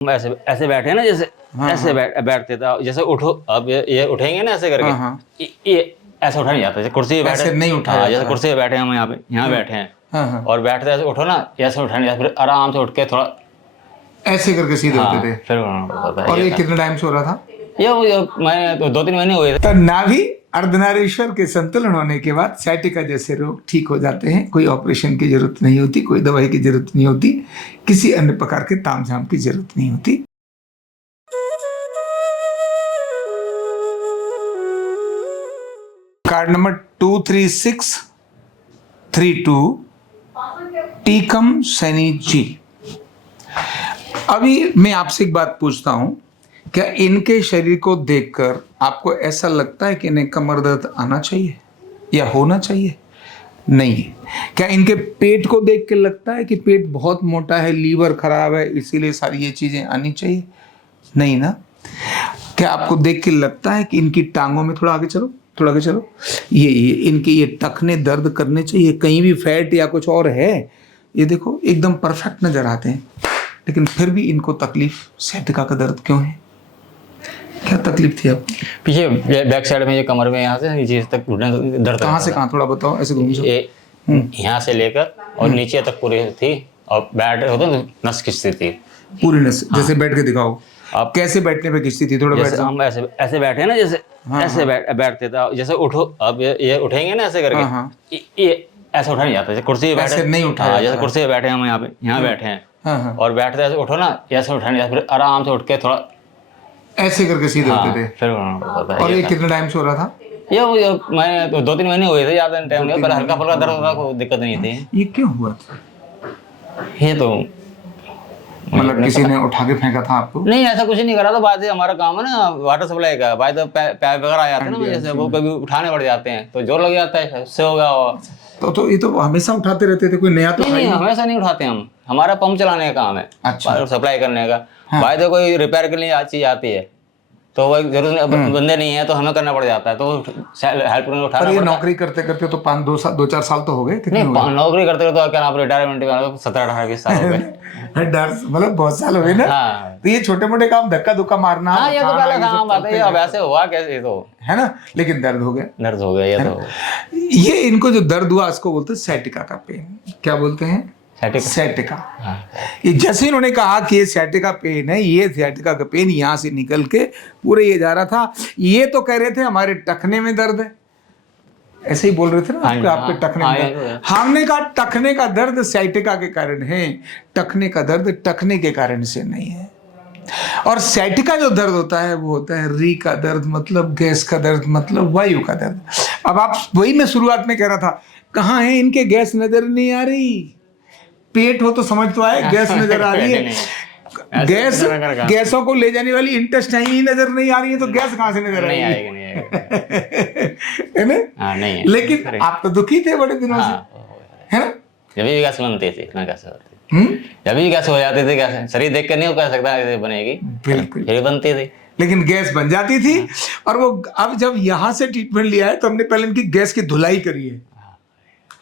हम ऐसे ऐसे बैठे हैं ना, जैसे हाँ, ऐसे बैठते थे, जैसे उठो, अब ये उठेंगे ना ऐसे करके, हाँ। ये ऐसा उठा नहीं जाता, जैसे कुर्सी पे बैठे, ऐसे नहीं उठाया हाँ, जैसे जाता। कुर्सी पे बैठे हैं हम, यहाँ बैठे हैं, हाँ। और बैठते ऐसे उठो ना, ऐसे उठा नहीं जाता, फिर आराम से उठ के थोड़ा, ऐसे करके सीधे हाँ, होते थे। फिर उठाना पड़ता था। और ये कितने टाइम से हो रहा था? ये मैं 2-3 महीने हुए थे। तो नाभि अर्धनारीश्वर के संतुलन होने के बाद साइटिका जैसे रोग ठीक हो जाते हैं। कोई ऑपरेशन की जरूरत नहीं होती, कोई दवाई की जरूरत नहीं होती, किसी अन्य प्रकार के तामझाम की जरूरत नहीं होती। Card number 23632 Tikam Saini ji. अभी मैं आपसे एक बात पूछता हूं, क्या इनके शरीर को देखकर आपको ऐसा लगता है कि इन्हें कमर दर्द आना चाहिए या होना चाहिए? नहीं। क्या इनके पेट को देख के लगता है कि पेट बहुत मोटा है, लीवर खराब है, इसीलिए सारी ये चीजें आनी चाहिए? नहीं ना। क्या आपको देख के लगता है कि इनकी टांगों में, थोड़ा आगे चलो, थोड़ा आगे चलो, ये इनके ये टखने दर्द करने चाहिए? कहीं भी फैट या कुछ और है? ये देखो एकदम परफेक्ट नजर आते हैं, लेकिन फिर भी इनको तकलीफ, सैटिका का दर्द क्यों है? क्या तकलीफ थी आपको? पीछे बैक साइड में, ये कमर में, यहाँ से नीचे तक घुटने दर्द। कहाँ से कहाँ, थोड़ा बताओ, ऐसे घूम जाओ। यहाँ से लेकर और नीचे तक पूरी थी, और बैठ होता ना, नस खिंचती थी पूरी नस। जैसे बैठ के दिखाओ, आप कैसे बैठने पे खिंचती थी? थोड़ा बैठ जैसे जाओ। हम ऐसे ऐसे बैठे हैं ना, जैसे ऐसे बैठते थे, जैसे उठो, अब ये उठेंगे ना ऐसे करके, हाँ। ये ऐसा उठा नहीं जाता, जैसे कुर्सी पे बैठे, ऐसे नहीं उठाया हाँ, जैसे जाता। कुर्सी पे बैठे हैं हम, यहाँ बैठे हैं, हाँ। और बैठते ऐसे उठो ना, ऐसे उठा नहीं जाता, फिर आराम से उठ के थोड़ा, ऐसे करके सीधे हाँ, होते थे। फिर उठाना पड़ता था। और ये कितने टाइम से हो रहा था? ये मैं 2-3 महीने हुए थे, ज्यादा टाइम नहीं, पहले हल्का फुल्का दर्द होता, कोई दिक्कत नहीं थी। ये क्यों हुआ था? ये तो मतलब किसी ने उठा के फेंका था आपको? नहीं, ऐसा कुछ नहीं करा था। बाद हमारा काम है ना वाटर सप्लाई का, बाद पैप वगैरह आ जाते हैं ना, जैसे वो कभी उठाने पड़ जाते हैं तो जोर लग जाता है, उससे हो गया। तो ये तो हमेशा उठाते रहते थे, कोई नया तो नहीं, हमेशा नहीं उठाते हम, हमारा पंप चलाने का काम है, अच्छा। सप्लाई करने का। बाद कोई रिपेयर के लिए चीज आती है तो वो जरूर बंदे नहीं है तो हमें करना पड़ जाता है, तो हेल्प करने उठाना पर ये पड़ता है। नौकरी करते करते तो 2-4 साल तो हो गए? कितने नहीं, हो गए? नौकरी करते करते तो क्या नाम, रिटायरमेंट का 17-18 साल हो गए। डर, मतलब बहुत साल हो गए ना। हाँ। तो ये छोटे मोटे काम, धक्का धुक्का मारना, हाँ, ये तो उठाना, पहले ये था, सब हम बात है, चलते अब ऐसे हुआ कैसे, ये तो है ना। लेकिन दर्द हो गया, दर्द हो गया, ये तो ये इनको जो दर्द हुआ इसको बोलते हैं सैटिका का पेन। क्या बोलते हैं? सैटिका। हाँ। ये जैसे इन्होंने कहा कि ये सैटिका पेन है, ये सैटिका का पेन यहाँ से निकल के पूरे ये जा रहा था। ये तो कह रहे थे हमारे टखने में दर्द है, ऐसे ही बोल रहे थे ना आपके टखने में दर्द। हमने कहा टखने का दर्द सैटिका के कारण है, टखने का दर्द टखने के कारण से नहीं है। और सैटिका जो दर्द होता है वो होता है री का दर्द, मतलब गैस का दर्द, मतलब वायु का दर्द। अब आप वही मैं शुरुआत में कह रहा था, कहाँ है इनके गैस नजर नहीं आ रही? पेट हो तो समझ तो आए, गैस नजर आ रही है। गैसों को ले जाने वाली इंटेस्टाइन ही नजर नहीं आ रही है, तो गैस कहाँ से नजर आएगी? है ना? हाँ, नहीं। लेकिन आप तो दुखी थे बड़े दिनों से, है ना? जब भी गैस बनती थी ना, कैसे होती, जब भी गैस हो जाती थी, कैसे शरीर देख कर नहीं हो कह सकता ऐसे बनेगी, बिल्कुल, फिर बनती थी, लेकिन गैस बन जाती थी। और वो अब जब यहाँ से ट्रीटमेंट लिया है तो हमने पहले इनकी गैस की धुलाई करी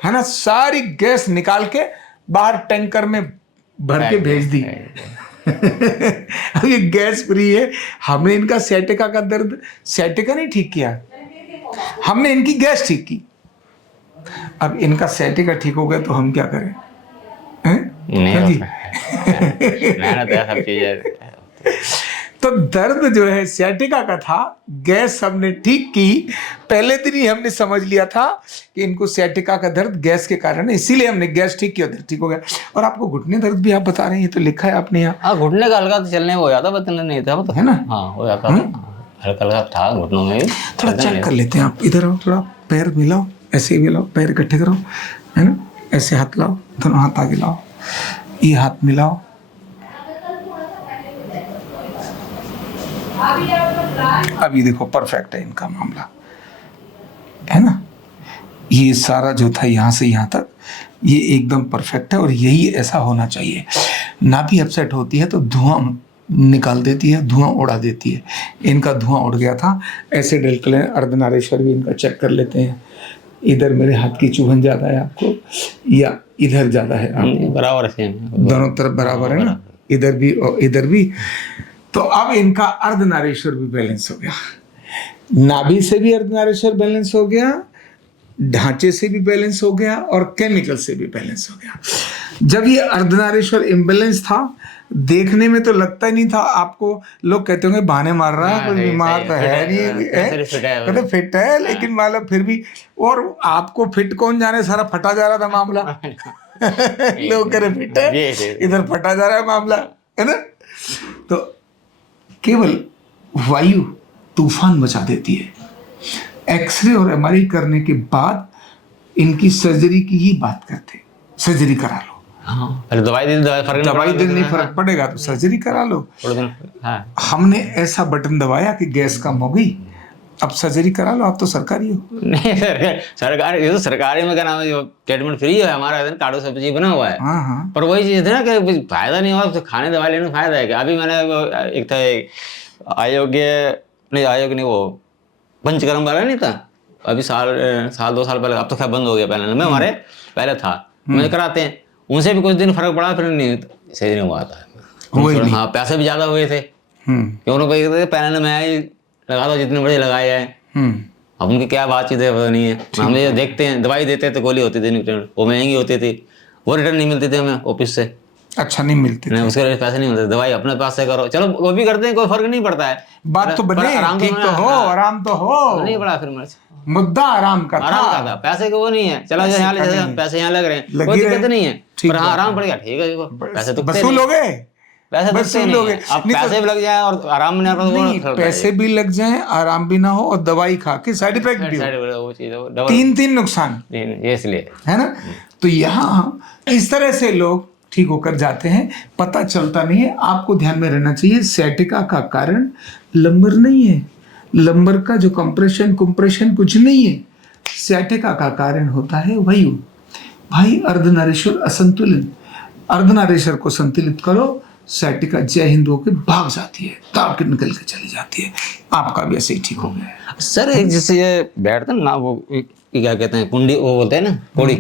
है ना, सारी गैस निकाल के बाहर टैंकर में भर के भेज दी। अब ये गैस फ्री है। हमने इनका सैटिका का दर्द, सैटिका नहीं ठीक किया, हमने इनकी गैस ठीक की। अब इनका सैटिका ठीक हो गया तो हम क्या करें? नहीं मेहनत है सब चीजें। तो दर्द जो है सैटिका का था, गैस हमने ठीक की। पहले दिन ही हमने समझ लिया था कि इनको सैटिका का दर्द गैस के कारण है, इसीलिए हमने गैस ठीक किया, दर्द ठीक हो गया। और आपको घुटने दर्द भी आप बता रहे हैं, ये तो लिखा है आपने यहाँ। हाँ, घुटने का हल्का तो चलने में हो जाता, बदलने नहीं था, है ना? हाँ, हो जाता था, हल्का हल्का था घुटनों में। थोड़ा चेक कर लेते हैं, आप इधर आओ, थोड़ा पैर मिलाओ, ऐसे ही मिलाओ, पैर इकट्ठे करो, है ना, ऐसे हाथ लाओ, दोनों हाथ आगे लाओ, ये हाथ मिलाओ। अभी देखो परफेक्ट है इनका मामला, है ना। ये सारा जो था यहाँ से यहाँ तक ये एकदम परफेक्ट है, और यही ऐसा होना चाहिए। नाभि अपसेट होती है तो धुआं निकाल देती है, धुआं उड़ा देती है। इनका धुआं उड़ गया था। ऐसे डलकल अर्धनारीश्वर भी इनका चेक कर लेते हैं। इधर मेरे हाथ की चुभन ज़्यादा है आपको या इधर ज़्यादा है आपको? बराबर है, दोनों तरफ बराबर है ना। इधर भी और इधर भी। तो अब इनका अर्धनारीश्वर भी बैलेंस हो गया, नाभि से भी अर्धनारीश्वर बैलेंस हो गया, ढांचे से भी बैलेंस हो गया और केमिकल से भी बैलेंस हो गया। जब ये अर्धनारीश्वर इम्बैलेंस था, देखने में तो लगता ही नहीं था आपको, लोग कहते होंगे बहाने मार रहा है, कोई बीमार तो है नहीं, कहते फिट है, लेकिन मतलब फिर भी, और आपको फिट कौन जाने, सारा फटा जा रहा था मामला। लोग कह रहे फिट है, इधर फटा जा रहा है मामला, है ना। तो केवल वायु तूफान मचा देती है। एक्सरे और एमआरआई करने के बाद इनकी सर्जरी की ही बात करते, सर्जरी करा लो। हाँ, अरे दवाई देने नहीं फर्क पड़ेगा तो सर्जरी करा लो। हाँ। हमने ऐसा बटन दबाया कि गैस कम हो गई, अब सर्जरी करा लो, आप तो सरकारी हो। नहीं सरकारी, ये तो सरकारी में क्या नाम है, ट्रीटमेंट फ्री है हमारा, कार्डो सब चीज बना हुआ है। हाँ हाँ। पर वही चीज है ना कि फायदा नहीं हुआ तो खाने दवाई लेने में फायदा है क्या। अभी मैंने एक था आयोग नहीं, वो पंचकर्म वाला नहीं था, अभी साल 2 साल पहले, अब तो क्या बंद हो गया, पहले मैं हमारे पहले था, मुझे कराते हैं, उनसे भी कुछ दिन फर्क पड़ा, फिर नहीं सही नहीं हुआ था। हाँ, पैसे भी ज्यादा हुए थे, क्यों ना पहले मैं लगा दो जितने बड़े लगाए जाए। अब उनकी क्या बातचीत है पता नहीं है। हम ये देखते हैं, दवाई देते थे, गोली होती थी वो महंगी होती थी, वो रिटर्न नहीं मिलती थी हमें ऑफिस से। अच्छा, नहीं मिलती नहीं, उसके पैसे नहीं मिलते, दवाई अपने पास से करो, चलो वो भी करते हैं, कोई फर्क नहीं पड़ता है, बात तो बने, ठीक तो हो, आराम तो हो, नहीं पड़ा फिर मुद्दा आराम का था, पैसे का वो नहीं है। चलो यहाँ पैसे यहाँ लग रहे हैं, कोई दिक्कत नहीं है, पर हाँ आराम पड़ गया, ठीक है, पैसे तो वसूल हो गए, पैसे भी लग जाए और आराम नहीं, पैसे भी लग जाए, आराम भी ना हो और दवाई खा के साइड इफेक्ट भी हो, तीन नुकसान, इसलिए है ना। तो यहाँ इस तरह से लोग ठीक होकर जाते हैं, पता चलता नहीं है। आपको ध्यान में रहना चाहिए, सciatica का कारण लंबर नहीं है, लंबर का जो कंप्रेशन कुछ नहीं है, sciatica का कारण होता है वायु। भाई अर्धनारीश्वर असंतुलन, अर्धनारीश्वर को संतुलित करो, sciatica जय हिंद होकर भाग जाती है, ताड़ के निकल के चली जाती है। आपका भी ऐसे ही ठीक हो गया सर। जैसे ये बैठते ना, वो क्या कहते हैं, कुंडी, वो बोलते हैं ना कोड़ी,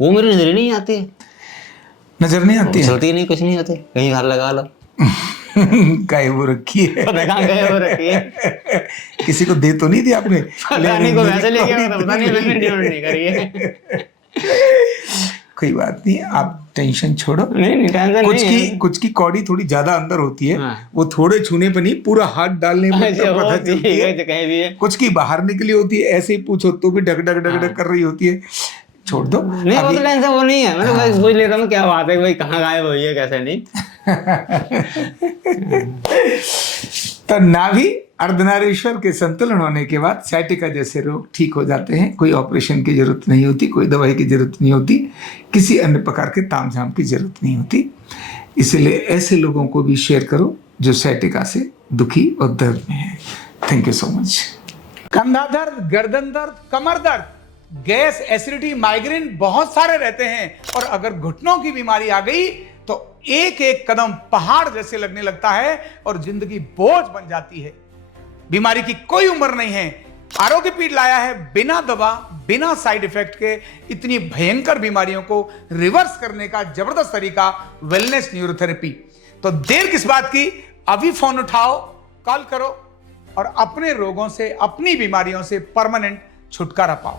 वो मेरी नजर नहीं आती है, नजर नहीं आती, चलती नहीं, कुछ नहीं होते, कहीं घर लगा लो। गाय वो रखी है, वो रखी है, किसी को दे तो नहीं दिया आपने, लेने को वैसे लेके आया था, पता नहीं मैंने डिमांड नहीं करी है। कोई बात नहीं, आप टेंशन छोड़ो। नहीं टेंशन कुछ की कौड़ी थोड़ी ज्यादा अंदर होती है, वो थोड़े छूने पे नहीं, पूरा हाथ डालने पे पता चलती है। कुछ की बाहर निकली होती है, ऐसे ही पूछो तो भी ढक ढक ढक ढक कर रही होती है, छोड़ दो। नहीं वो तो टेंशन वो नहीं है, मैं तो पूछ लेता हूँ क्या बात है भाई, कहाँ गायब हुई है, कैसे नहीं। तो नाभि अर्धनारीश्वर के संतुलन होने के बाद sciatica जैसे रोग ठीक हो जाते हैं, कोई ऑपरेशन की जरूरत नहीं होती, कोई दवाई की जरूरत नहीं होती, किसी अन्य प्रकार के तामझाम की जरूरत नहीं होती। इसलिए ऐसे लोगों को भी शेयर करो जो sciatica से दुखी और दर्द में है। Thank you so much. कंधा दर्द, गर्दन दर्द, कमर दर्द, गैस, एसिडिटी, माइग्रेन बहुत सारे रहते हैं, और अगर घुटनों की बीमारी आ गई तो एक एक कदम पहाड़ जैसे लगने लगता है और जिंदगी बोझ बन जाती है। बीमारी की कोई उम्र नहीं है। आरोग्य पीठ लाया है बिना दवा, बिना साइड इफेक्ट के इतनी भयंकर बीमारियों को रिवर्स करने का जबरदस्त तरीका, वेलनेस न्यूरोथेरेपी। तो देर किस बात की, अभी फोन उठाओ, कॉल करो और अपने रोगों से, अपनी बीमारियों से परमानेंट छुटकारा पाओ।